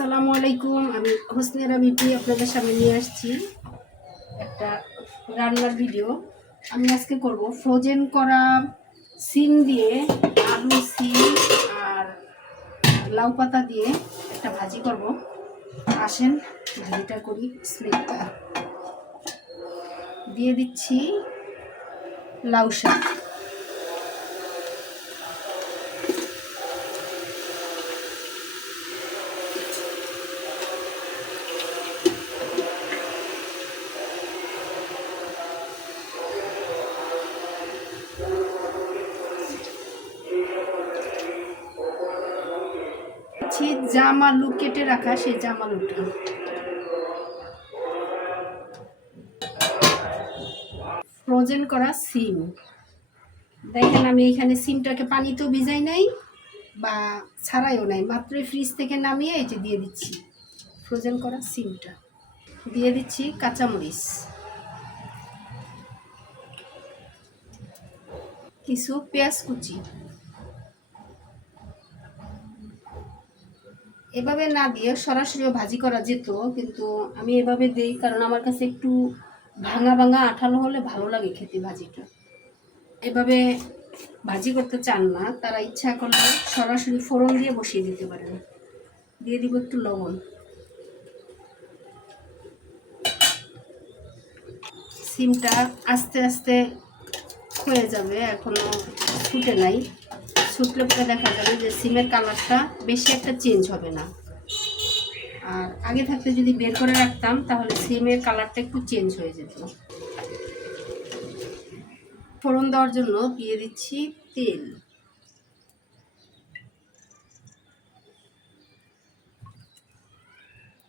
আসসালামু আলাইকুম। আমি হোসনেরা বিপি আপনাদের সামনে নিয়ে আসছি একটা রান্নার ভিডিও। আমি আজকে করব ফ্রোজেন করা সিম দিয়ে, আলু, সিম আর লাউ পাতা দিয়ে একটা ভাজি করব। আসেন ভাজিটা করি। বিসমিল্লাহ। দিয়ে দিচ্ছি লাউ শাক, জাম আলু কেটে রাখা, সেই জাম আলুটা, ফ্রোজেন করা সিম। দেখেন আমি এখানে সিমটাকে পানিতেও ভিজাই নাই বা ছাড়াইও নাই, মাত্রই ফ্রিজ থেকে নামিয়ে এটি দিয়ে দিচ্ছি। ফ্রোজেন করা সিমটা দিয়ে দিচ্ছি, কাঁচামরিচ, কিছু পেঁয়াজ কুচি। এভাবে না দিয়ে সরাসরিও ভাজি করা যেত, কিন্তু আমি এভাবে দেই কারণ আমার কাছে একটু ভাঙা ভাঙা আঠালো হলে ভালো লাগে খেতে ভাজিটা। এভাবে ভাজি করতে চান না তারা ইচ্ছা করলে সরাসরি ফোড়ন দিয়ে বসিয়ে দিতে পারেন। দিয়ে দিব একটু লবণ। সিমটা আস্তে আস্তে হয়ে যাবে, এখনো ফুটে নাই। শুকলে পরে দেখা যাবে যে সিমের কালারটা বেশি একটা চেঞ্জ হবে না। আর আগে থাকতে যদি বের করে রাখতাম তাহলে সিমের কালারটা একটু চেঞ্জ হয়ে যেত। ফোড়ন দেওয়ার জন্য দিয়ে দিচ্ছি তেল।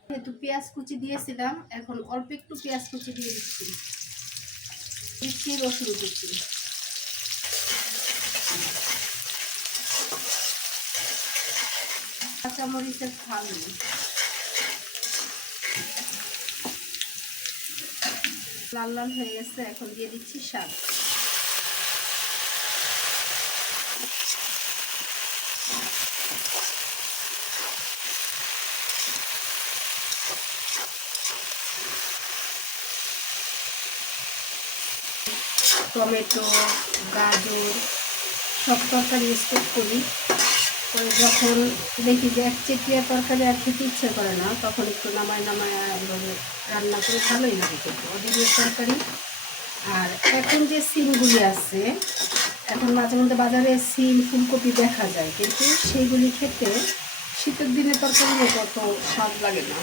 যেহেতু পেঁয়াজ কুচি দিয়েছিলাম, এখন অল্প একটু পেঁয়াজ কুচি দিয়ে দিচ্ছি। দিচ্ছি রসুন কুচি, কাঁচামরিচের ফালি, লাল লাল হয়ে গেছে। এখন দিয়ে দিচ্ছি শাক। টমেটো, গাজর সব তরকারি স্টোভ করি। পরে যখন দেখি যে একচেটিয়া তরকারি আর খেতে ইচ্ছে করে না, তখন একটু নামায় এভাবে রান্না করে ভালোই লাগে খেতে ওদের তরকারি। আর এখন যে সিমগুলি আছে, এখন মাঝে মধ্যে বাজারে সিম, ফুলকপি দেখা যায়, কিন্তু সেইগুলি খেতে শীতের দিনে তরকারি অত স্বাদ লাগে না।